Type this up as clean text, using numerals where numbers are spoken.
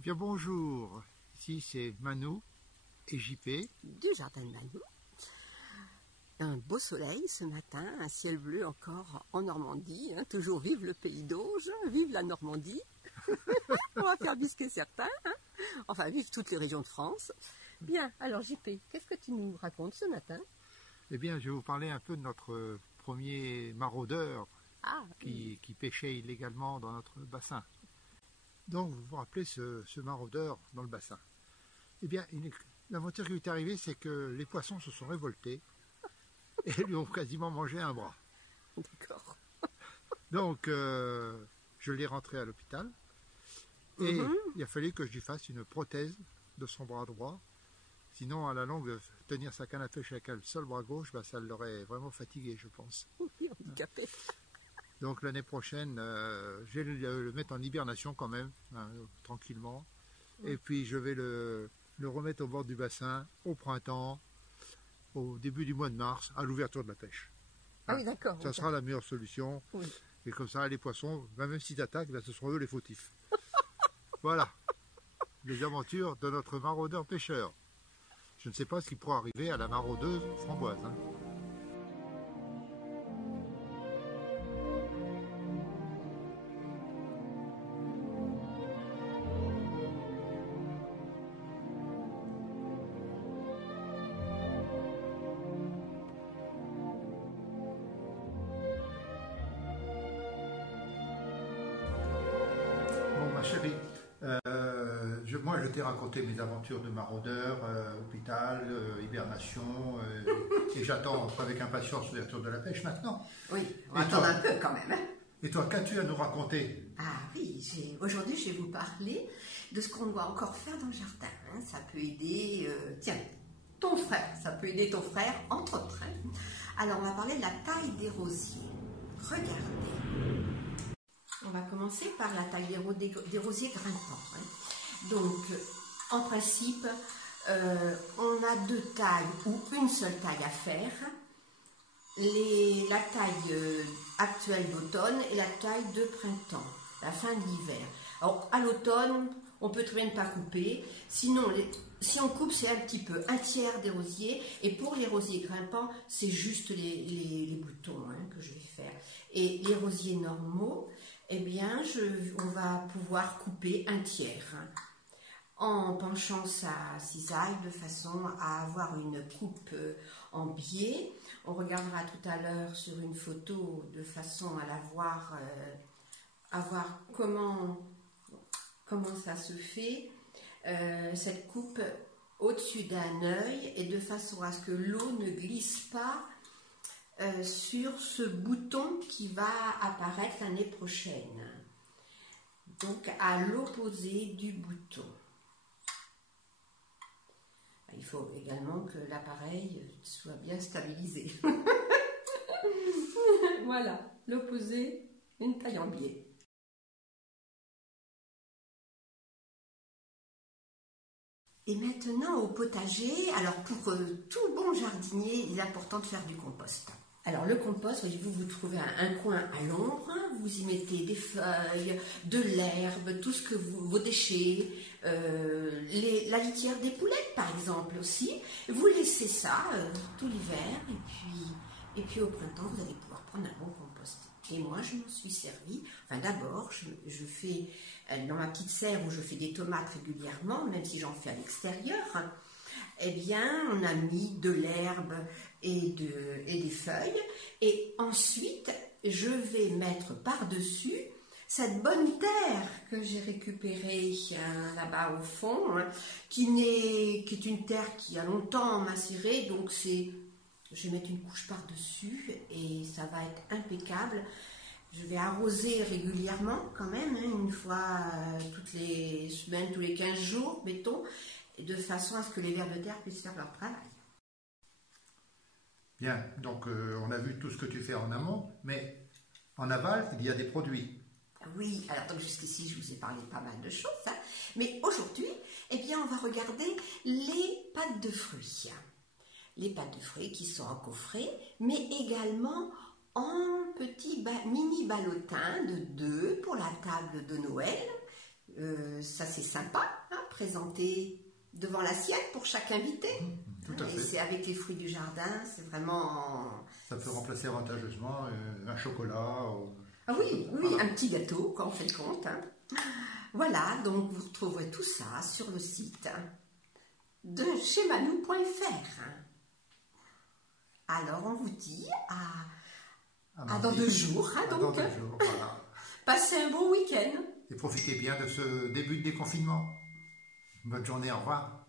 bien bonjour, ici c'est Manou et JP. Du jardin de Manou. Un beau soleil ce matin, un ciel bleu encore en Normandie. Toujours vive le pays d'Auge, vive la Normandie. On va faire bisquer certains. Enfin, vive toutes les régions de France. Bien, alors JP, qu'est-ce que tu nous racontes ce matin? Eh bien, je vais vous parler un peu de notre premier maraudeur qui pêchait illégalement dans notre bassin. Donc, vous vous rappelez ce maraudeur dans le bassin. Eh bien, l'aventure qui lui est arrivée, c'est que les poissons se sont révoltés et lui ont quasiment mangé un bras. D'accord. Donc, je l'ai rentré à l'hôpital et il a fallu que je lui fasse une prothèse de son bras droit. Sinon, à la longue, tenir sa canne à pêche avec le seul bras gauche, ça l'aurait vraiment fatigué, je pense. Oui, handicapé. Donc l'année prochaine, je vais le mettre en hibernation quand même, tranquillement. Et puis je vais le remettre au bord du bassin au printemps, au début du mois de mars, à l'ouverture de la pêche. Ah oui, d'accord. Ça sera la meilleure solution. Oui. Et comme ça, les poissons, même s'ils attaquent, ce seront eux les fautifs. Voilà, les aventures de notre maraudeur pêcheur. Je ne sais pas ce qui pourra arriver à la maraudeuse framboise. Bon, ma chérie, moi je t'ai raconté mes aventures de maraudeur, hôpital, hibernation, et j'attends avec impatience l'ouverture de la pêche maintenant. Oui, on va attendre un peu quand même. Et toi, qu'as-tu à nous raconter? Ah oui, aujourd'hui je vais vous parler de ce qu'on doit encore faire dans le jardin. Ça peut aider, ton frère, ça peut aider ton frère, entre autres. Alors on va parler de la taille des rosiers. Regardez. On va commencer par la taille des rosiers grimpants. Donc, en principe, on a deux tailles ou une seule taille à faire. La taille actuelle d'automne et la taille de printemps, la fin de l'hiver. Alors, à l'automne, on peut très bien ne pas couper. Sinon, si on coupe, c'est un petit peu, un tiers des rosiers. Et pour les rosiers grimpants, c'est juste les boutons que je vais faire. Et les rosiers normaux, eh bien, on va pouvoir couper un tiers en penchant sa cisaille de façon à avoir une coupe en biais. On regardera tout à l'heure sur une photo de façon à la voir, à voir comment ça se fait, cette coupe au-dessus d'un œil et de façon à ce que l'eau ne glisse pas sur ce bouton qui va apparaître l'année prochaine. Donc à l'opposé du bouton. Il faut également que l'appareil soit bien stabilisé. Voilà, l'opposé, une taille en biais. Et maintenant au potager, alors pour tout bon jardinier, il est important de faire du compost. Alors le compost, vous trouvez un coin à l'ombre, vous y mettez des feuilles, de l'herbe, tout ce que vos déchets, la litière des poulettes par exemple aussi. Vous laissez ça tout l'hiver et puis au printemps vous allez pouvoir prendre un bon compost. Et moi je m'en suis servi, enfin d'abord je fais dans ma petite serre où je fais des tomates régulièrement, même si j'en fais à l'extérieur. Eh bien, on a mis de l'herbe et des feuilles. Et ensuite, je vais mettre par-dessus cette bonne terre que j'ai récupérée là-bas au fond, qui est une terre qui a longtemps macéré. Donc, je vais mettre une couche par-dessus et ça va être impeccable. Je vais arroser régulièrement quand même, une fois toutes les semaines, tous les 15 jours, mettons, de façon à ce que les vers de terre puissent faire leur travail. Bien, donc on a vu tout ce que tu fais en amont, mais en aval, il y a des produits. Oui, alors donc jusqu'ici, je vous ai parlé pas mal de choses, mais aujourd'hui, eh bien, on va regarder les pâtes de fruits. Les pâtes de fruits qui sont en coffret, mais également en petits mini ballotins de 2 pour la table de Noël. Ça c'est sympa, hein, présenter devant l'assiette pour chaque invité. Tout à fait. Et c'est avec les fruits du jardin, c'est vraiment... Ça peut remplacer avantageusement un chocolat. Ah oui, voilà. Un petit gâteau, quand on fait le compte. Hein. Voilà, donc vous retrouverez tout ça sur le site de chezmanou.fr. Alors on vous dit à dans 2 jours. Hein, donc, dans 2 jours, voilà. Passez un bon week-end. Et profitez bien de ce début de déconfinement. Bonne journée, au revoir.